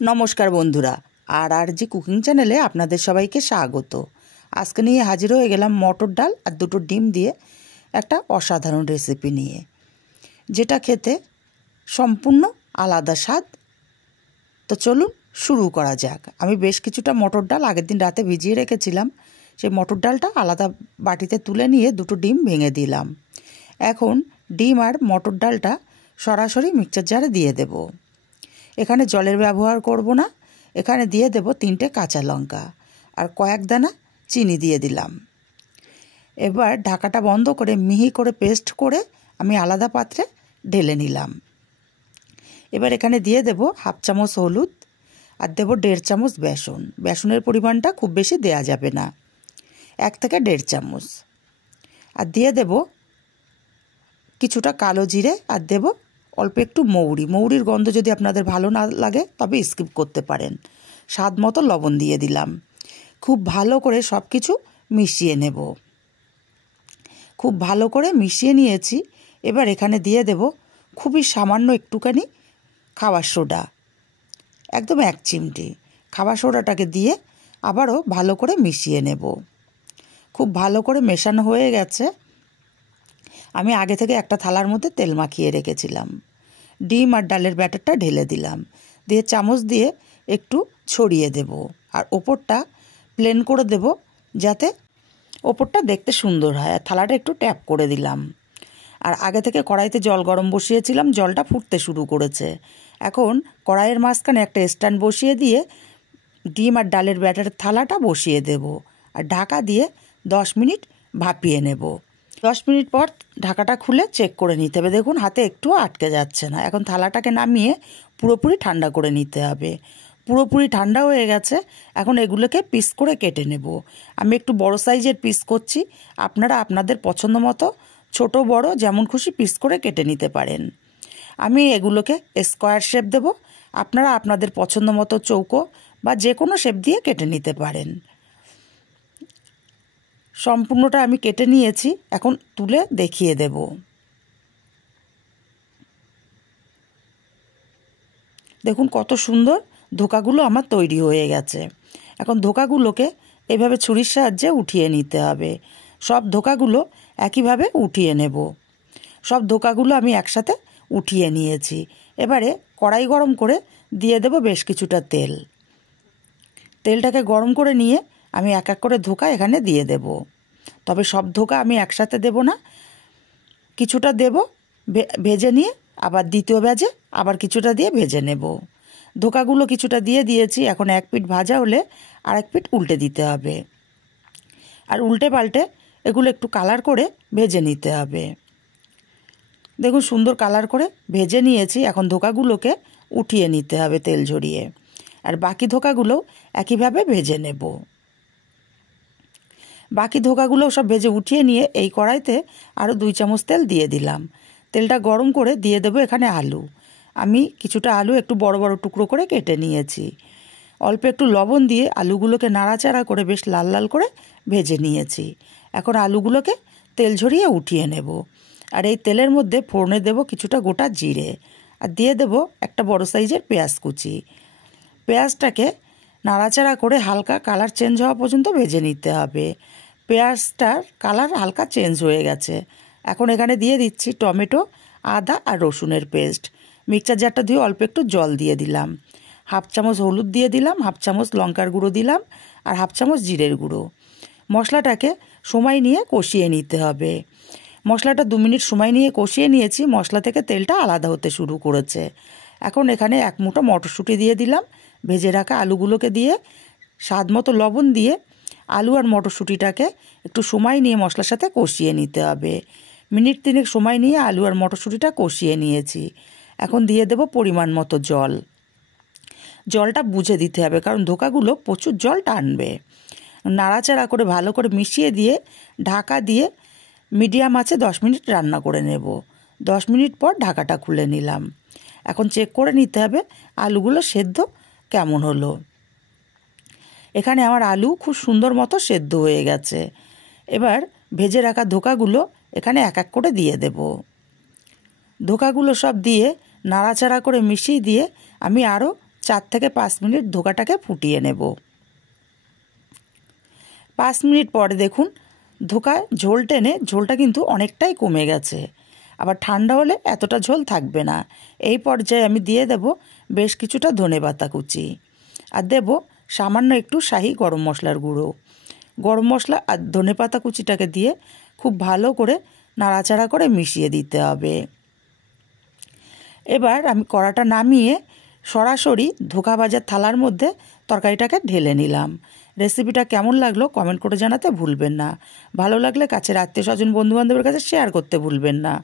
নমস্কার বন্ধুরা, আর জি কুকিং চ্যানেলে আপনাদের সবাইকে স্বাগত। আজকে নিয়ে হাজির হয়ে গেলাম মটর ডাল আর দুটো ডিম দিয়ে একটা অসাধারণ রেসিপি নিয়ে, যেটা খেতে সম্পূর্ণ আলাদা স্বাদ। তো চলুন শুরু করা যাক। আমি বেশ কিছুটা মটর ডাল আগের দিন রাতে ভিজিয়ে রেখেছিলাম। সেই মটর ডালটা আলাদা বাটিতে তুলে নিয়ে দুটো ডিম ভেঙে দিলাম। এখন ডিম আর মটর ডালটা সরাসরি মিক্সচার জারে দিয়ে দেব। এখানে জলের ব্যবহার করব না। এখানে দিয়ে দেব 3টে কাঁচা লঙ্কা আর কয়েক দানা চিনি দিয়ে দিলাম। এবার ঢাকাটা বন্ধ করে মিহি করে পেস্ট করে আমি আলাদা পাত্রে ঢেলে নিলাম। এবার এখানে দিয়ে দেব 1/2 চামচ হলুদ আর দেব 1.5 চামচ বেসন। বেসনের পরিমাণটা খুব বেশি দেয়া যাবে না, 1 থেকে 1.5 চামচ। আর দিয়ে দেব কিছুটা কালো জিরে আর দেব অল্প একটু মৌরির গন্ধ যদি আপনাদের ভালো না লাগে তবে স্কিপ করতে পারেন। স্বাদ মতো লবণ দিয়ে দিলাম। খুব ভালো করে সব কিছু মিশিয়ে নেব। খুব ভালো করে মিশিয়ে নিয়েছি। এবার এখানে দিয়ে দেব খুবই সামান্য একটুখানি খাবার সোডা, একদম 1 চিমটি খাবার সোডাটাকে দিয়ে আবারও ভালো করে মিশিয়ে নেব। খুব ভালো করে মেশানো হয়ে গেছে। আমি আগে থেকে একটা থালার মধ্যে তেল মাখিয়ে রেখেছিলাম। ডিম আর ডালের ব্যাটারটা ঢেলে দিলাম, দিয়ে চামচ দিয়ে একটু ছড়িয়ে দেব আর ওপরটা প্লেন করে দেব যাতে ওপরটা দেখতে সুন্দর হয়। আর থালাটা একটু ট্যাপ করে দিলাম। আর আগে থেকে কড়াইতে জল গরম বসিয়েছিলাম, জলটা ফুটতে শুরু করেছে। এখন কড়াইয়ের মাঝখানে একটা স্ট্যান্ড বসিয়ে দিয়ে ডিম আর ডালের ব্যাটারের থালাটা বসিয়ে দেব আর ঢাকা দিয়ে 10 মিনিট ভাপিয়ে নেব। 10 মিনিট পর ঢাকাটা খুলে চেক করে নিতে হবে। দেখুন হাতে একটুও আটকে যাচ্ছে না। এখন থালাটাকে নামিয়ে পুরোপুরি ঠান্ডা করে নিতে হবে। পুরোপুরি ঠান্ডা হয়ে গেছে। এখন এগুলোকে পিস করে কেটে নেব। আমি একটু বড় সাইজের পিস করছি। আপনারা আপনাদের পছন্দ মতো ছোট বড় যেমন খুশি পিস করে কেটে নিতে পারেন। আমি এগুলোকে স্কোয়ার শেপ দেব। আপনারা আপনাদের পছন্দ মতো চৌকো বা যে কোনো শেপ দিয়ে কেটে নিতে পারেন। সম্পূর্ণটা আমি কেটে নিয়েছি। এখন তুলে দেখিয়ে দেব। দেখুন কত সুন্দর ধোকাগুলো আমার তৈরি হয়ে গেছে। এখন ধোকাগুলোকে এভাবে ছুরির সাহায্যে উঠিয়ে নিতে হবে। সব ধোকাগুলো একইভাবে উঠিয়ে নেব। সব ধোকাগুলো আমি একসাথে উঠিয়ে নিয়েছি। এবারে কড়াই গরম করে দিয়ে দেব বেশ কিছুটা তেল। তেলটাকে গরম করে নিয়ে আমি এক এক করে ধোকা এখানে দিয়ে দেব। তবে সব ধোকা আমি একসাথে দেব না, কিছুটা দেব ভেজে নিয়ে আবার দ্বিতীয় ব্যাচে আবার কিছুটা দিয়ে ভেজে নেব। ধোকাগুলো কিছুটা দিয়ে দিয়েছি। এখন এক পিঠ ভাজা হলে আর এক পিঠ উল্টে দিতে হবে। আর উল্টে পাল্টে এগুলো একটু কালার করে ভেজে নিতে হবে। দেখুন সুন্দর কালার করে ভেজে নিয়েছি। এখন ধোকাগুলোকে উঠিয়ে নিতে হবে তেল ঝরিয়ে। আর বাকি ধোকাগুলো একইভাবে ভেজে নেব। বাকি ধোকাগুলো সব ভেজে উঠিয়ে নিয়ে এই কড়াইতে আরও 2 চামচ তেল দিয়ে দিলাম। তেলটা গরম করে দিয়ে দেবো এখানে আলু। আমি কিছুটা আলু একটু বড় বড় টুকরো করে কেটে নিয়েছি। অল্প একটু লবণ দিয়ে আলুগুলোকে নাড়াচাড়া করে বেশ লাল লাল করে ভেজে নিয়েছি। এখন আলুগুলোকে তেল ঝরিয়ে উঠিয়ে নেব। আর এই তেলের মধ্যে ফোড়নে দেব কিছুটা গোটা জিরে আর দিয়ে দেব একটা বড় সাইজের পেঁয়াজ কুচি। পেঁয়াজটাকে নাড়াচাড়া করে হালকা কালার চেঞ্জ হওয়া পর্যন্ত ভেজে নিতে হবে। পেঁয়াজটার কালার হালকা চেঞ্জ হয়ে গেছে। এখন এখানে দিয়ে দিচ্ছি টমেটো, আদা আর রসুনের পেস্ট। মিক্সচার জারটা দিয়ে অল্প একটু জল দিয়ে দিলাম। 1/2 চামচ হলুদ দিয়ে দিলাম, 1/2 চামচ লঙ্কার গুঁড়ো দিলাম আর 1/2 চামচ জিরের গুঁড়ো। মশলাটাকে সময় নিয়ে কষিয়ে নিতে হবে। মশলাটা 2 মিনিট সময় নিয়ে কষিয়ে নিয়েছি। মশলা থেকে তেলটা আলাদা হতে শুরু করেছে। এখন এখানে 1 মুঠো মটরশুঁটি দিয়ে দিলাম। ভেজে রাখা আলুগুলোকে দিয়ে স্বাদ মতো লবণ দিয়ে আলু আর মটরশুঁটিটাকে একটু সময় নিয়ে মশলার সাথে কষিয়ে নিতে হবে। মিনিট 3 সময় নিয়ে আলু আর মটরশুঁটিটা কষিয়ে নিয়েছি। এখন দিয়ে দেব পরিমাণ মতো জল। জলটা বুঝে দিতে হবে, কারণ ধোকাগুলো প্রচুর জল টানবে। নাড়াচাড়া করে ভালো করে মিশিয়ে দিয়ে ঢাকা দিয়ে মিডিয়াম আঁচে 10 মিনিট রান্না করে নেব। 10 মিনিট পর ঢাকাটা খুলে নিলাম। এখন চেক করে নিতে হবে আলুগুলো সেদ্ধ কেমন হলো। এখানে আমার আলু খুব সুন্দর মতো সেদ্ধ হয়ে গেছে। এবার ভেজে রাখা ধোকাগুলো এখানে এক এক করে দিয়ে দেব। ধোকাগুলো সব দিয়ে নাড়াচাড়া করে মিশিয়ে দিয়ে আমি আরও 4 থেকে 5 মিনিট ধোকাটাকে ফুটিয়ে নেব। 5 মিনিট পরে দেখুন ধোকায় ঝোল টেনে ঝোলটা কিন্তু অনেকটাই কমে গেছে। আবার ঠান্ডা হলে এতটা ঝোল থাকবে না। এই পর্যায়ে আমি দিয়ে দেব বেশ কিছুটা ধনেপাতা কুচি, আর দেব সামান্য একটু শাহি গরম মশলার গুঁড়ো। গরম মশলা আর ধনেপাতা কুচিটাকে দিয়ে খুব ভালো করে নাড়াচাড়া করে মিশিয়ে দিতে হবে। এবার আমি কড়াটা নামিয়ে সরাসরি ধোকা ভাজার থালার মধ্যে তরকারিটাকে ঢেলে নিলাম। রেসিপিটা কেমন লাগলো কমেন্ট করে জানাতে ভুলবেন না। ভালো লাগলে কাছের আত্মীয় স্বজন বন্ধুবান্ধবের কাছে শেয়ার করতে ভুলবেন না।